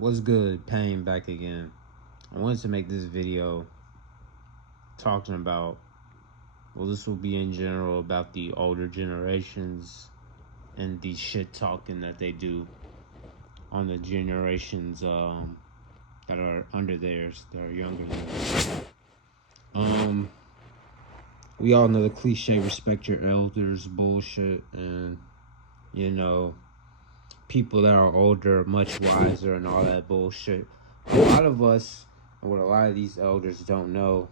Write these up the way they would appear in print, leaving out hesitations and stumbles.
What's good? Pain back again. I wanted to make this video talking about, well, this will be in general about the older generations and the shit talking that they do on the generations that are under theirs, that are younger than us. We all know the cliche respect your elders bullshit, and you know, people that are older, much wiser, and all that bullshit. A lot of us, and what a lot of these elders don't know,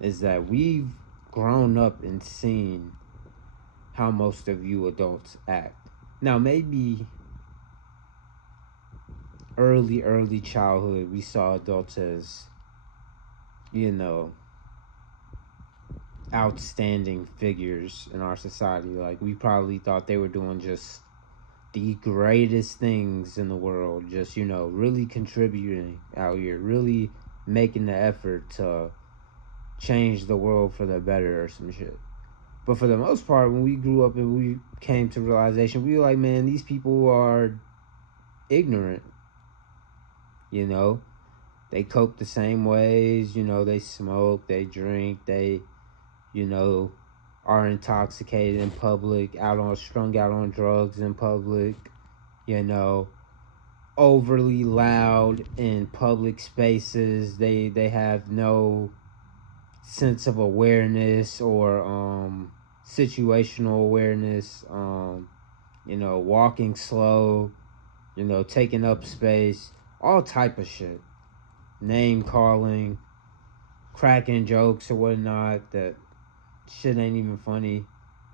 is that we've grown up and seen how most of you adults act. Now, maybe early childhood, we saw adults as, you know, outstanding figures in our society. Like, we probably thought they were doing just the greatest things in the world, just, you know, really contributing out here, really making the effort to change the world for the better or some shit. But for the most part, when we grew up and we came to realization, we were like, man, these people are ignorant. You know, they cope the same ways. You know, they smoke, they drink, they, you know, are intoxicated in public, strung out on drugs in public. You know, overly loud in public spaces. They have no sense of awareness or situational awareness, you know, walking slow, you know, taking up space, all type of shit, name calling, cracking jokes or whatnot that shit ain't even funny.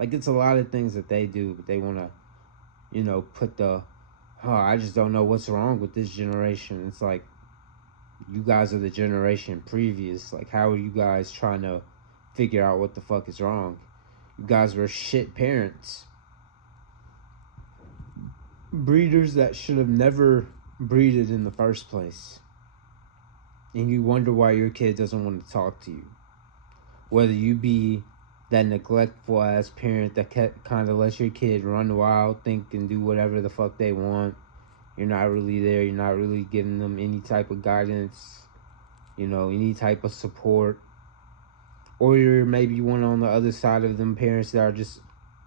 Like, it's a lot of things that they do, but they want to, you know, put the, oh, I just don't know what's wrong with this generation. It's like, you guys are the generation previous. Like, how are you guys trying to figure out what the fuck is wrong? You guys were shit parents. Breeders that should have never breeded in the first place. And you wonder why your kid doesn't want to talk to you. Whether you be that neglectful ass parent that kind of lets your kid run wild, think and do whatever the fuck they want. You're not really there. You're not really giving them any type of guidance, you know, any type of support. Or you're maybe one on the other side of them parents that are just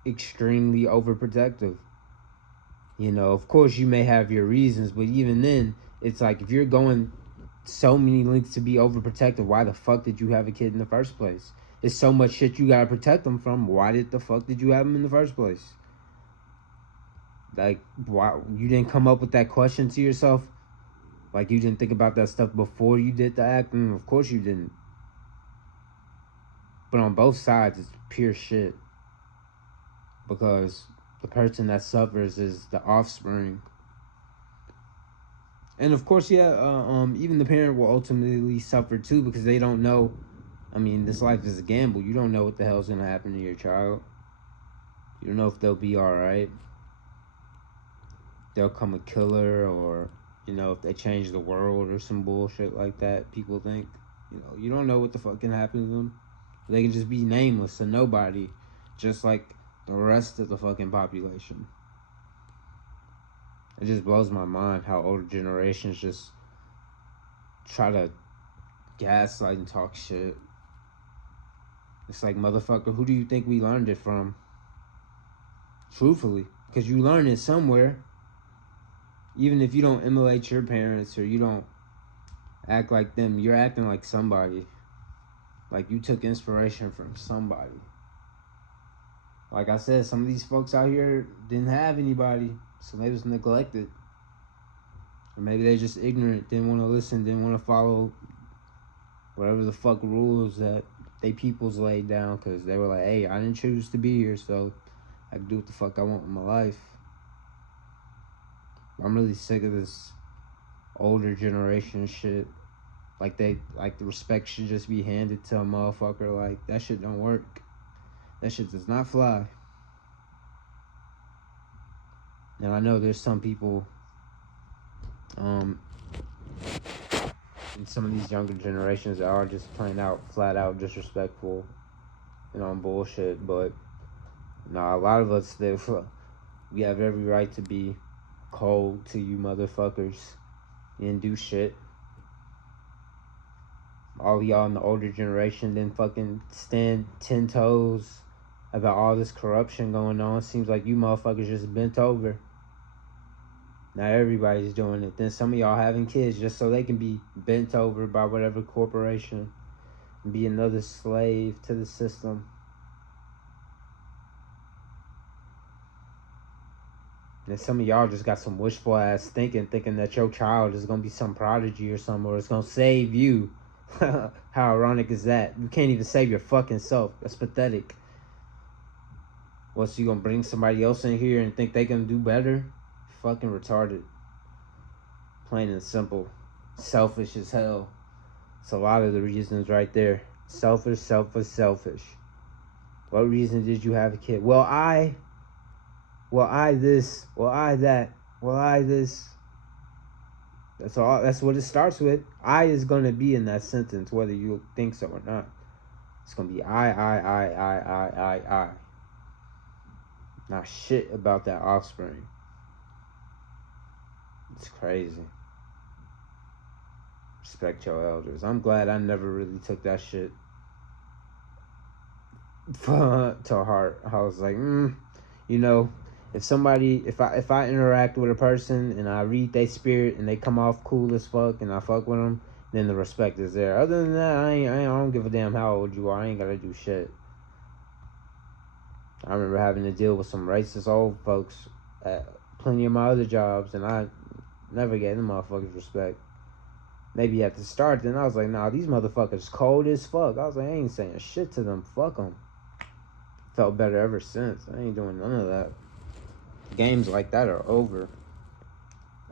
extremely overprotective. You know, of course you may have your reasons, but even then, it's like, if you're going so many lengths to be overprotective, why the fuck did you have a kid in the first place? There's so much shit you gotta protect them from. Why the fuck did you have them in the first place? Like, why you didn't come up with that question to yourself? Like, you didn't think about that stuff before you did the act? Of course you didn't. But on both sides, it's pure shit. Because the person that suffers is the offspring. And of course, yeah, even the parent will ultimately suffer too, because they don't know. I mean, this life is a gamble. You don't know what the hell's gonna happen to your child. You don't know if they'll be alright. They'll come a killer, or, you know, if they change the world or some bullshit like that. People think, you know, you don't know what the fuck can happen to them. They can just be nameless, a nobody, just like the rest of the fucking population. It just blows my mind how older generations just try to gaslight and talk shit. It's like, motherfucker, who do you think we learned it from? Truthfully, because you learn it somewhere. Even if you don't emulate your parents or you don't act like them, you're acting like somebody. Like, you took inspiration from somebody. Like I said, some of these folks out here didn't have anybody, so they was neglected. Or maybe they just ignorant, didn't want to listen, didn't want to follow whatever the fuck rules that they peoples laid down, because they were like, hey, I didn't choose to be here, so I can do what the fuck I want in my life. I'm really sick of this older generation shit. Like, the respect should just be handed to a motherfucker. Like, that shit don't work. That shit does not fly. And I know there's some people in some of these younger generations that are just plain out, flat out disrespectful and on bullshit. But nah, a lot of us, we have every right to be cold to you motherfuckers. You didn't do shit. All y'all in the older generation didn't fucking stand 10 toes about all this corruption going on. Seems like you motherfuckers just bent over. Now everybody's doing it. Then some of y'all having kids just so they can be bent over by whatever corporation and be another slave to the system. And some of y'all just got some wishful ass thinking that your child is gonna be some prodigy or something, or it's gonna save you. How ironic is that? You can't even save your fucking self. That's pathetic. What's you gonna bring somebody else in here and think they gonna do better? Fucking retarded. Plain and simple. Selfish as hell. It's a lot of the reasons right there. Selfish. What reason did you have a kid? Well, I this, well, I that, well, I this. That's all. That's what it starts with. I is gonna be in that sentence, whether you think so or not. It's gonna be I. Not shit about that offspring. It's crazy. Respect your elders. I'm glad I never really took that shit to heart. I was like, you know, if I interact with a person and I read their spirit and they come off cool as fuck and I fuck with them, then the respect is there. Other than that, I don't give a damn how old you are. I ain't gotta do shit. I remember having to deal with some racist old folks at plenty of my other jobs, and I never gave them motherfuckers respect. Maybe at the start, then I was like, nah, these motherfuckers cold as fuck. I was like, I ain't saying shit to them. Fuck them. Felt better ever since. I ain't doing none of that. Games like that are over.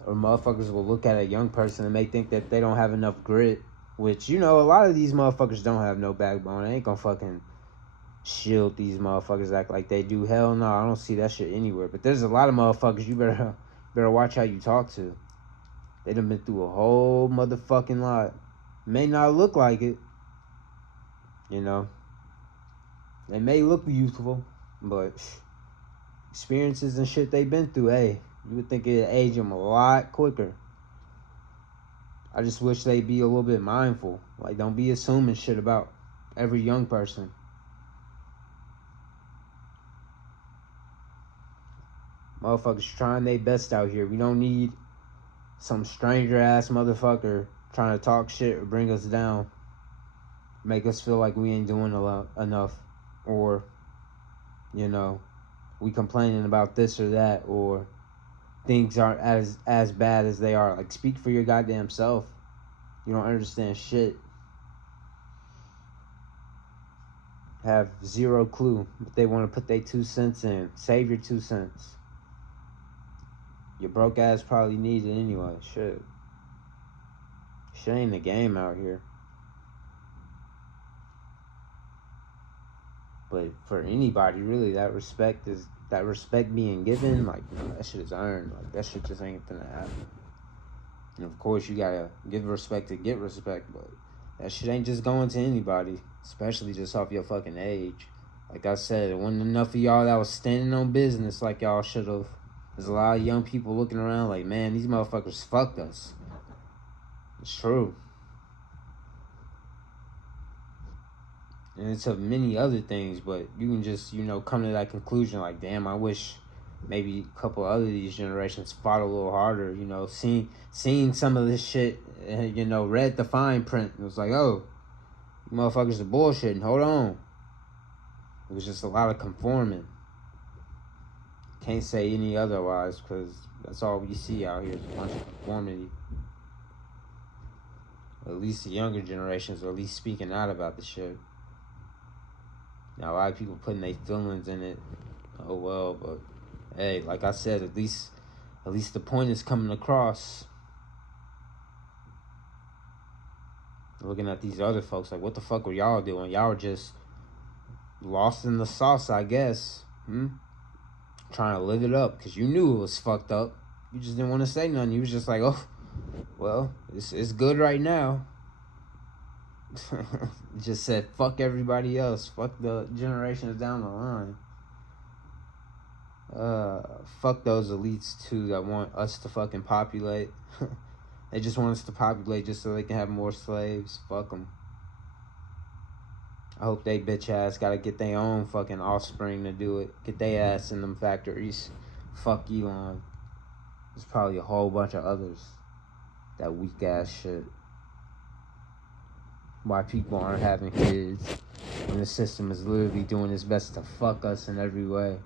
Or motherfuckers will look at a young person and may think that they don't have enough grit. Which, you know, a lot of these motherfuckers don't have no backbone. They ain't gonna fucking shield these motherfuckers, act like they do. Hell no, I don't see that shit anywhere. But there's a lot of motherfuckers you better watch how you talk to. They done been through a whole motherfucking lot. May not look like it. You know. They may look youthful, but experiences and shit they've been through, hey, you would think it'd age them a lot quicker. I just wish they'd be a little bit mindful. Like, don't be assuming shit about every young person. Motherfuckers trying their best out here. We don't need some stranger ass motherfucker trying to talk shit or bring us down. Make us feel like we ain't doing enough. Or, you know, we complaining about this or that, or things aren't as bad as they are. Like, speak for your goddamn self. You don't understand shit. Have zero clue, but they want to put their 2 cents in. Save your 2 cents. Your broke ass probably need it anyway. Shit ain't the game out here. But for anybody, really, that respect being given, like, no, that shit is earned. Like, that shit just ain't gonna happen. And of course, you gotta give respect to get respect, but that shit ain't just going to anybody, especially just off your fucking age. Like I said, it wasn't enough of y'all that was standing on business like y'all should have. There's a lot of young people looking around like, man, these motherfuckers fucked us. It's true. And it's of many other things, but you can just, you know, come to that conclusion like, damn, I wish maybe a couple other of these generations fought a little harder, you know, seeing some of this shit, you know, read the fine print. It was like, oh, you motherfuckers are bullshitting, hold on. It was just a lot of conforming. Can't say any otherwise, because that's all we see out here is a bunch of conformity. At least the younger generations are at least speaking out about the shit. Now, a lot of people putting their feelings in it. Oh well, but hey, like I said, at least the point is coming across. Looking at these other folks, like, what the fuck were y'all doing? Y'all were just lost in the sauce, I guess. Trying to live it up, because you knew it was fucked up. You just didn't want to say nothing. You was just like, oh, well, it's good right now. Just said, fuck everybody else. Fuck the generations down the line. Fuck those elites, too, that want us to fucking populate. They just want us to populate just so they can have more slaves. Fuck them. I hope they bitch ass gotta get their own fucking offspring to do it. Get their ass in them factories. Fuck Elon. There's probably a whole bunch of others. That weak ass shit. Why people aren't having kids when the system is literally doing its best to fuck us in every way.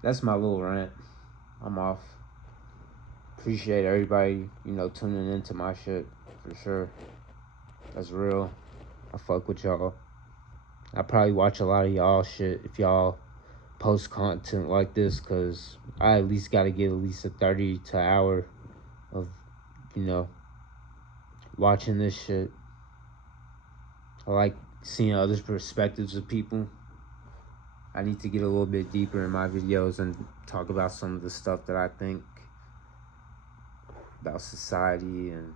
That's my little rant. I'm off. Appreciate everybody, tuning into my shit for sure. That's real. I fuck with y'all. I probably watch a lot of y'all shit if y'all post content like this, cause I at least gotta get at least a 30 to hour of, watching this shit. I like seeing other perspectives of people. I need to get a little bit deeper in my videos and talk about some of the stuff that I think about society and,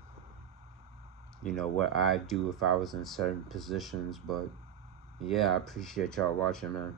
what I'd do if I was in certain positions. But yeah, I appreciate y'all watching, man.